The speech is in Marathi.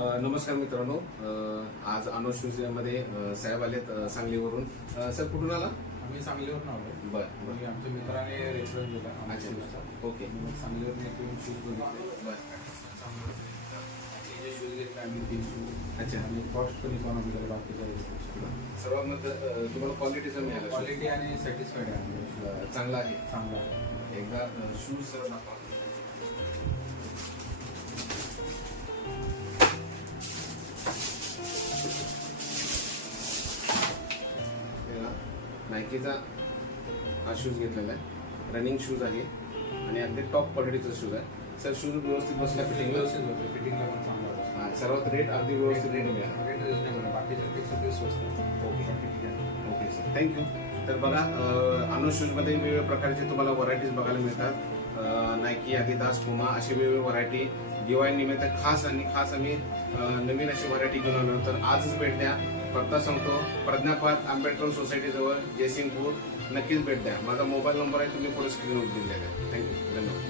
नमस्कार मित्रांनो, आज अनुज शूज मध्ये साहेब आलेत सांगलीवरून. सर कुठून आला? आम्ही सांगलीवरून आलो. बरं. आमच्या मित्राने रेफरन्स दिला. अच्छा, ओके. सांगलीवरून एक शूज बघितले. शूज घेतले आम्ही 3 शूज. अच्छा. आणि कॉस्ट पण इकॉनॉमिकल बाकीच्या सर्वात तुम्हाला क्वालिटीचं मिळालं? क्वालिटी आणि सॅटिस्फाईड आहे. चांगला आहे. चांगला आहे. एकदा शूज सर दाखवा. नायकीचा हा शूज घेतलेला आहे. रनिंग शूज आहे आणि अगदी टॉप क्वालिटीचा शूज आहे. सर शूज व्यवस्थित बसला? फिटिंग व्यवस्थित होते. फिटिंगला पण चांगला बसला. सर्वात रेट अगदी व्यवस्थित रेट मिळाला. रेट रिजनेबल आहे. बाकीच्या ते स्वस्त आहे. Okay sir, thank you. तर बघा, अनुज शूजमध्ये वेगवेगळ्या प्रकारचे तुम्हाला व्हरायटीज बघायला मिळतात. नायकी, adidas, पुमा अशी वेगवेगळी व्हरायटी दिवाळी निमित्त खास आम्ही नवीन अशी व्हरायटी घेऊन आलो. तर आजच भेट द्या. पत्ता सांगतो, प्रज्ञापार्क, आंबेडकर सोसायटी जवळ, जयसिंगपूर. नक्कीच भेट द्या. माझा मोबाईल नंबर आहे, तुम्ही पुढे स्क्रीनवर दिलेला आहे. थँक्यू, धन्यवाद.